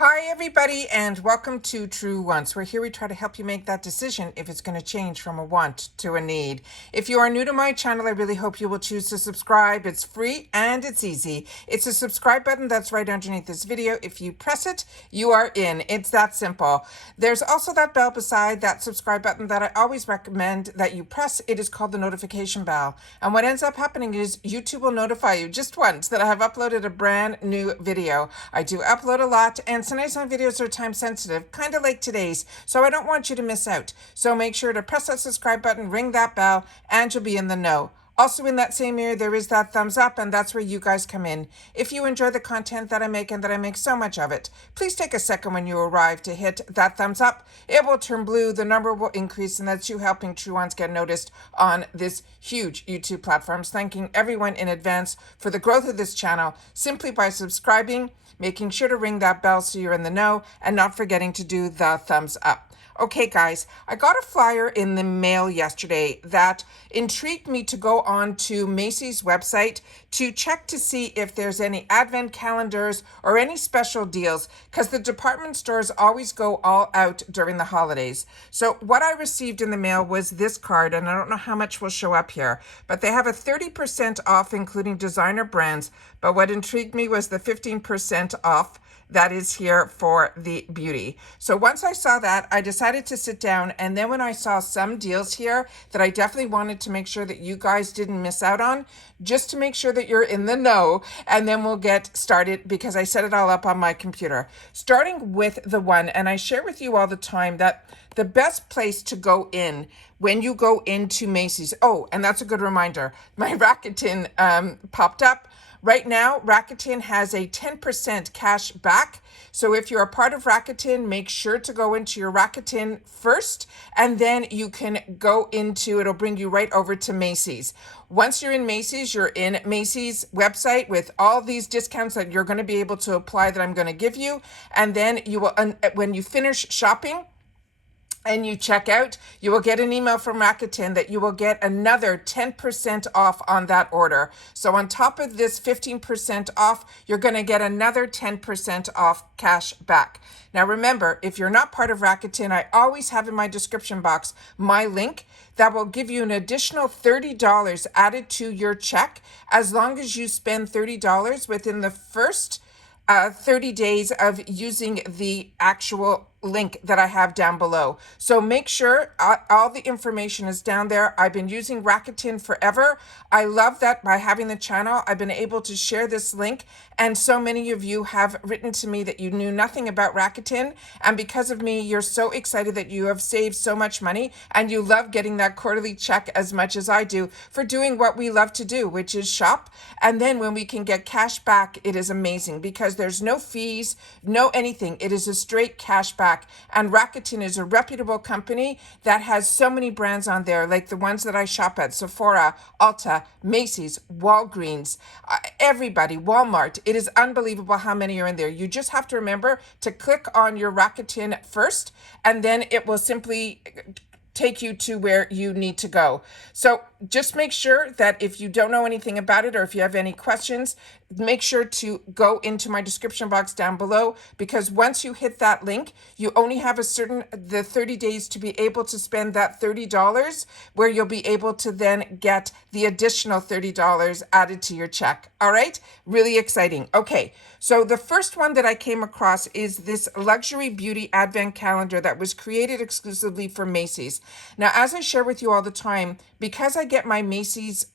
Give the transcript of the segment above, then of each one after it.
Hi, everybody, and welcome to True Wants. We're here, we try to help you make that decision if it's going to change from a want to a need. If you are new to my channel, I really hope you will choose to subscribe. It's free and it's easy. It's a subscribe button that's right underneath this video. If you press it, you are in. It's that simple. There's also that bell beside that subscribe button that I always recommend that you press. It is called the notification bell. And what ends up happening is YouTube will notify you just once that I have uploaded a brand new video. I do upload a lot, and sometimes my videos are time sensitive, kind of like today's, so I don't want you to miss out. So make sure to press that subscribe button, ring that bell, and you'll be in the know. Also in that same area, there is that thumbs up, and that's where you guys come in. If you enjoy the content that I make and that I make so much of it, please take a second when you arrive to hit that thumbs up. It will turn blue, the number will increase, and that's you helping True Ones get noticed on this huge YouTube platforms. Thanking everyone in advance for the growth of this channel simply by subscribing, making sure to ring that bell so you're in the know, and not forgetting to do the thumbs up. Okay, guys, I got a flyer in the mail yesterday that intrigued me to go on to MACYS website to check to see if there's any advent calendars or any special deals, because the department stores always go all out during the holidays. So what I received in the mail was this card, and I don't know how much will show up here, but they have a 30% off, including designer brands. But what intrigued me was the 15% off that is here for the beauty. So once I saw that, I decided to sit down, and then when I saw some deals here that I definitely wanted to make sure that you guys didn't miss out on, just to make sure that you're in the know, and then we'll get started because I set it all up on my computer. Starting with the one, and I share with you all the time that the best place to go in when you go into MACYS, oh, and that's a good reminder, my Rakuten popped up. Right now, Rakuten has a 10% cash back. So if you're a part of Rakuten, make sure to go into your Rakuten first, and then you can go into, it'll bring you right over to MACYS. Once you're in MACYS, you're in MACYS website with all these discounts that you're going to be able to apply that I'm going to give you. And then you will, when you finish shopping, and you check out, you will get an email from Rakuten that you will get another 10% off on that order. So on top of this 15% off, you're going to get another 10% off cash back. Now remember, if you're not part of Rakuten, I always have in my description box my link that will give you an additional $30 added to your check as long as you spend $30 within the first 30 days of using the actual link that I have down below. So make sure all the information is down there. I've been using Rakuten forever. I love that by having the channel, I've been able to share this link, and so many of you have written to me that you knew nothing about Rakuten, and because of me, you're so excited that you have saved so much money, and you love getting that quarterly check as much as I do for doing what we love to do, which is shop. And then when we can get cash back, it is amazing because there's no fees, no anything. It is a straight cash back. And Rakuten is a reputable company that has so many brands on there, like the ones that I shop at: Sephora, Ulta, MACYS, Walgreens, everybody, Walmart. It is unbelievable how many are in there. You just have to remember to click on your Rakuten first, and then it will simply take you to where you need to go. So just make sure that if you don't know anything about it, or if you have any questions, make sure to go into my description box down below, because once you hit that link, you only have the 30 days to be able to spend that $30, where you'll be able to then get the additional $30 added to your check. All right, really exciting. Okay, so the first one that I came across is this luxury beauty advent calendar that was created exclusively for MACYS. Now, as I share with you all the time, because I get my MACYS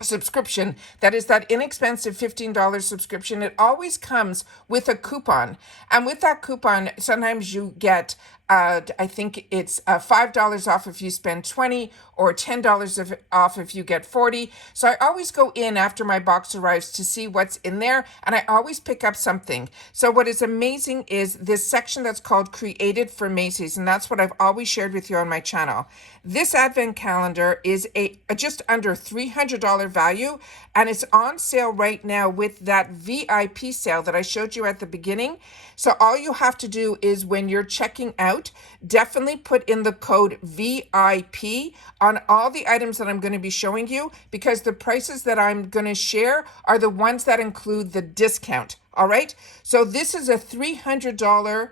subscription, that is that inexpensive $15 subscription, it always comes with a coupon. And with that coupon, sometimes you get I think it's $5 off if you spend 20, or $10 off if you get 40. So I always go in after my box arrives to see what's in there, and I always pick up something. So what is amazing is this section that's called Created for MACYS, and that's what I've always shared with you on my channel. This advent calendar is a just under $300 value, and it's on sale right now with that VIP sale that I showed you at the beginning. So all you have to do is, when you're checking out, checkout, definitely put in the code VIP on all the items that I'm going to be showing you, because the prices that I'm going to share are the ones that include the discount. All right. So this is a $300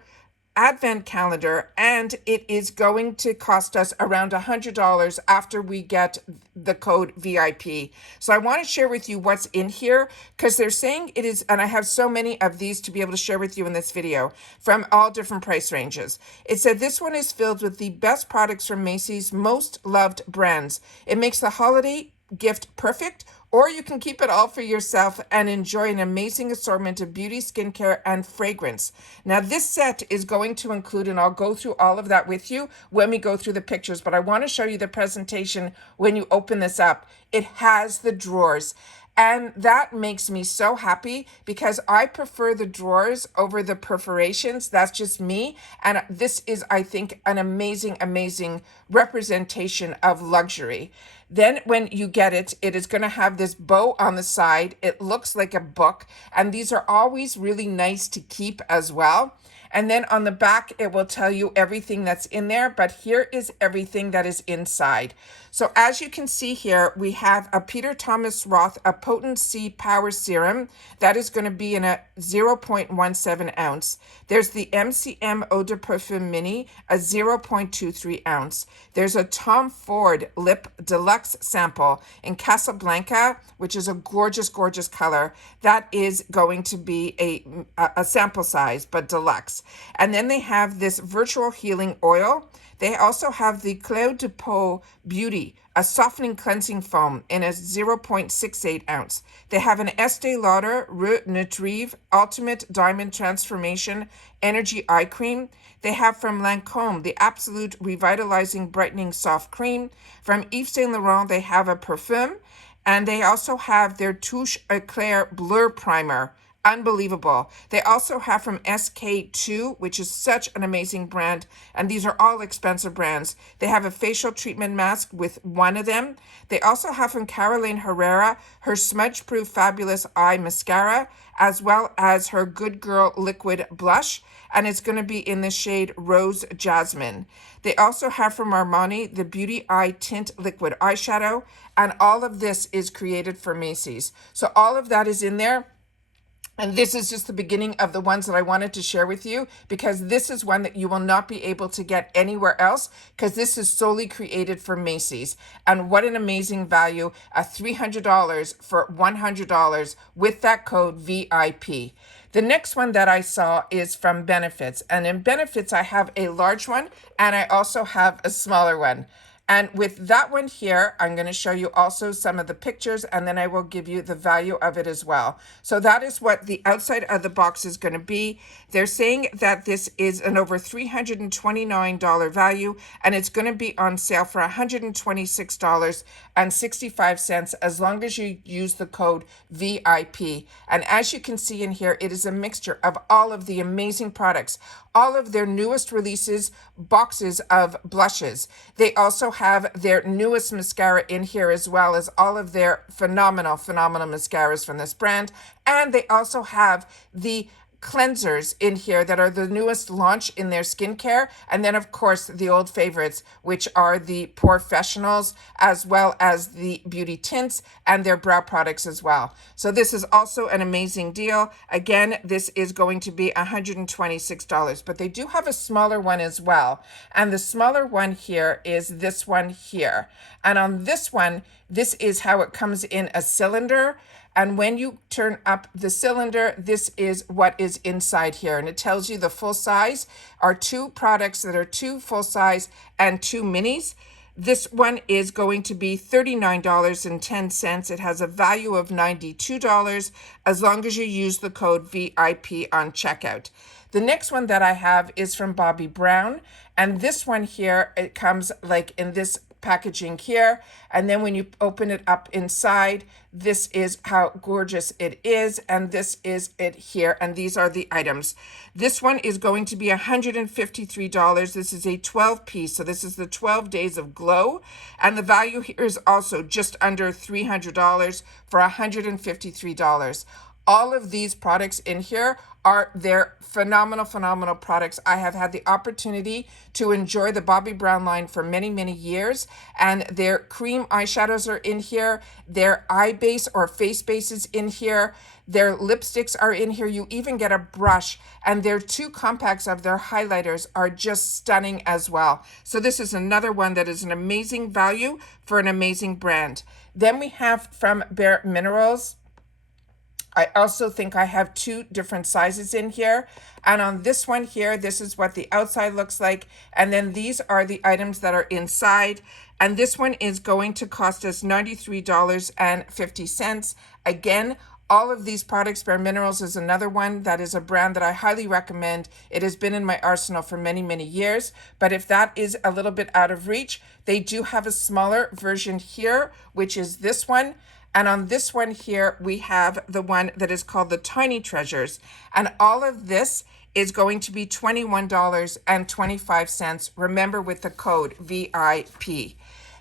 advent calendar, and it is going to cost us around $100 after we get the code VIP. So I want to share with you what's in here, because they're saying it is, and I have so many of these to be able to share with you in this video from all different price ranges. It said this one is filled with the best products from Macy's most loved brands. It makes the holiday gift perfect, or you can keep it all for yourself and enjoy an amazing assortment of beauty, skincare, and fragrance. Now, this set is going to include, and I'll go through all of that with you when we go through the pictures, but I want to show you the presentation when you open this up. It has the drawers. And that makes me so happy, because I prefer the drawers over the perforations. That's just me. And this is, I think, an amazing, amazing representation of luxury. Then when you get it, it is going to have this bow on the side. It looks like a book. And these are always really nice to keep as well. And then on the back, it will tell you everything that's in there, but here is everything that is inside. So as you can see here, we have a Peter Thomas Roth, a Potency Power Serum. That is going to be in a 0.17 ounce. There's the MCM Eau de Parfum Mini, a 0.23 ounce. There's a Tom Ford Lip Deluxe sample in Casablanca, which is a gorgeous, gorgeous color. That is going to be a sample size, but deluxe. And then they have this Virtual Healing Oil. They also have the Clé de Peau Beauty, a softening cleansing foam in a 0.68 ounce. They have an Estee Lauder Retrieve Ultimate Diamond Transformation Energy Eye Cream. They have from Lancôme the Absolute Revitalizing Brightening Soft Cream. From Yves Saint Laurent, they have a perfume. And they also have their Touche Éclair Blur Primer. Unbelievable. They also have from SK2, which is such an amazing brand, and these are all expensive brands. They have a facial treatment mask with one of them. They also have from Caroline Herrera her Smudge Proof Fabulous Eye Mascara, as well as her Good Girl Liquid Blush, and it's going to be in the shade Rose Jasmine. They also have from Armani the Beauty Eye Tint Liquid Eyeshadow, and all of this is created for Macy's. So all of that is in there. And this is just the beginning of the ones that I wanted to share with you, because this is one that you will not be able to get anywhere else, because this is solely created for Macy's. And what an amazing value, a $300 for $100 with that code VIP. The next one that I saw is from Benefits. And in Benefits, I have a large one and I also have a smaller one. And with that one here, I'm going to show you also some of the pictures, and then I will give you the value of it as well. So that is what the outside of the box is going to be. They're saying that this is an over $329 value, and it's going to be on sale for $126.65 as long as you use the code VIP. And as you can see in here, it is a mixture of all of the amazing products, all of their newest releases, boxes of blushes. They also have their newest mascara in here, as well as all of their phenomenal mascaras from this brand. And they also have the cleansers in here that are the newest launch in their skincare. And then, of course, the old favorites, which are the Professionals, as well as the beauty tints and their brow products as well. So this is also an amazing deal. Again, this is going to be $126, but they do have a smaller one as well. And the smaller one here is this one here. And on this one, this is how it comes in a cylinder. And when you turn up the cylinder, this is what is inside here. And it tells you the full size are two products that are two full size and two minis. This one is going to be $39.10. It has a value of $92 as long as you use the code VIP on checkout. The next one that I have is from Bobbi Brown. And this one here, it comes like in this packaging here, and then when you open it up inside, this is how gorgeous it is, and this is it here, and these are the items. This one is going to be $153. This is a 12 piece, so this is the 12 days of glow, and the value here is also just under $300 for $153. All of these products in here are their phenomenal products. I have had the opportunity to enjoy the Bobbi Brown line for many years, and their cream eyeshadows are in here, their eye base or face bases in here, their lipsticks are in here. You even get a brush, and their 2 compacts of their highlighters are just stunning as well. So this is another one that is an amazing value for an amazing brand. Then we have from Bare Minerals. I also think I have 2 different sizes in here. And on this one here, this is what the outside looks like. And then these are the items that are inside. And this one is going to cost us $93.50. Again, all of these products, Bare Minerals is another one that is a brand that I highly recommend. It has been in my arsenal for many years. But if that is a little bit out of reach, they do have a smaller version here, which is this one. And on this one here, we have the one that is called the Tiny Treasures. And all of this is going to be $21.25. Remember, with the code VIP.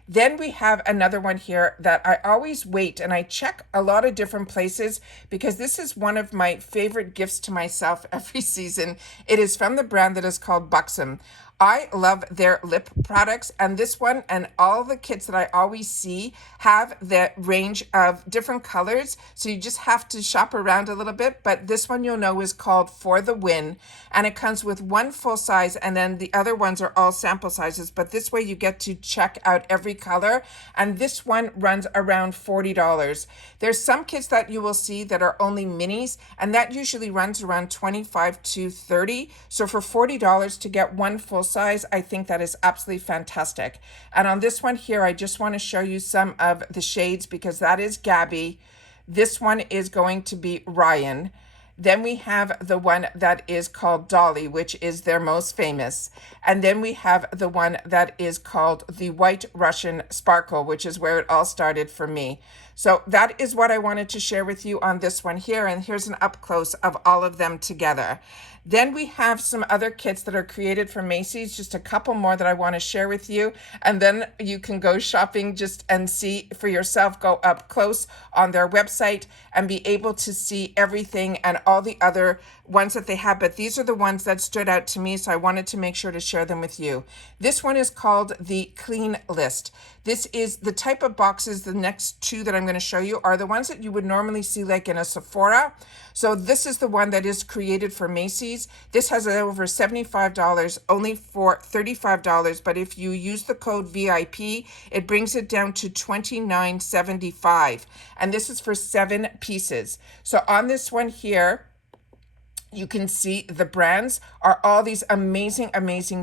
Then we have another one here that I always wait and I check a lot of different places because this is one of my favorite gifts to myself every season. It is from the brand that is called Buxom. I love their lip products, and this one and all the kits that I always see have the range of different colors, so you just have to shop around a little bit. But this one you'll know is called For the Win, and it comes with 1 full size, and then the other ones are all sample sizes, but this way you get to check out every color, and this one runs around $40. There's some kits that you will see that are only minis, and that usually runs around $25 to $30. So for $40 to get 1 full size, I think that is absolutely fantastic. And on this one here, I just want to show you some of the shades because that is Gabby. This one is going to be Ryan. Then we have the one that is called Dolly, which is their most famous. And then we have the one that is called the White Russian Sparkle, which is where it all started for me. So that is what I wanted to share with you on this one here. And here's an up close of all of them together. Then we have some other kits that are created from MACYS, just a couple more that I want to share with you. And then you can go shopping just and see for yourself, go up close on their website and be able to see everything and all the other ones that they have. But these are the ones that stood out to me, so I wanted to make sure to share them with you. This one is called the Clean List. This is the type of boxes. The next 2 that I'm going to show you are the ones that you would normally see like in a Sephora. So this is the one that is created for MACYS. This has over $75, only for $35. But if you use the code VIP, it brings it down to $29.75. And this is for 7 pieces. So on this one here, you can see the brands are all these amazing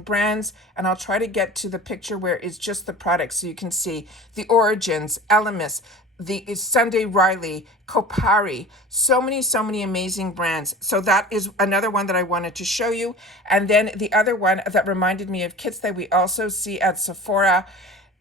brands. And I'll try to get to the picture where it's just the products so you can see the Origins, Elemis, the Sunday Riley, Kopari, so many amazing brands. So that is another one that I wanted to show you. And then the other one that reminded me of kits that we also see at Sephora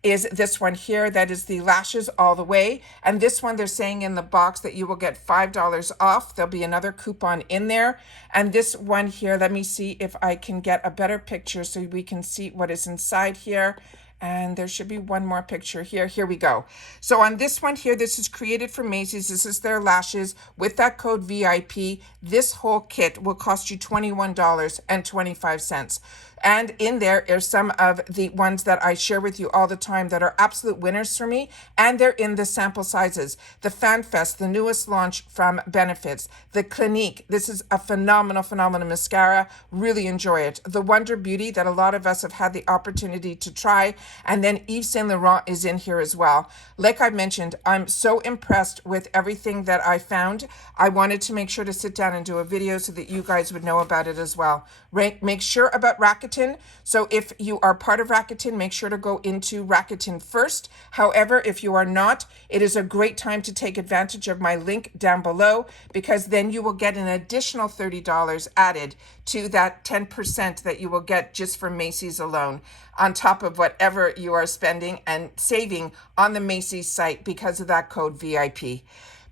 is this one here. That is the Lashes All the Way. And this one, they're saying in the box that you will get $5 off. There'll be another coupon in there. And this one here, let me see if I can get a better picture so we can see what is inside here. And there should be one more picture here. Here we go. So on this one here, this is created for MACYS. This is their lashes with that code VIP. This whole kit will cost you $21.25. And in there are some of the ones that I share with you all the time that are absolute winners for me. And they're in the sample sizes. The FanFest, the newest launch from Benefits. The Clinique, this is a phenomenal mascara. Really enjoy it. The Wonder Beauty that a lot of us have had the opportunity to try. And then Yves Saint Laurent is in here as well. Like I mentioned, I'm so impressed with everything that I found. I wanted to make sure to sit down and do a video so that you guys would know about it as well. Make sure about Rakuten. So if you are part of Rakuten, make sure to go into Rakuten first. However, if you are not, it is a great time to take advantage of my link down below, because then you will get an additional $30 added to that 10% that you will get just for MACYS alone, on top of whatever you are spending and saving on the MACYS site because of that code VIP.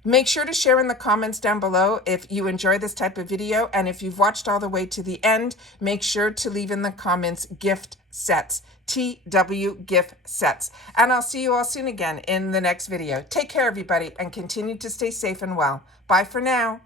Make sure to share in the comments down below if you enjoy this type of video. And if you've watched all the way to the end, make sure to leave in the comments gift sets, TW gift sets. And I'll see you all soon again in the next video. Take care, everybody, and continue to stay safe and well. Bye for now.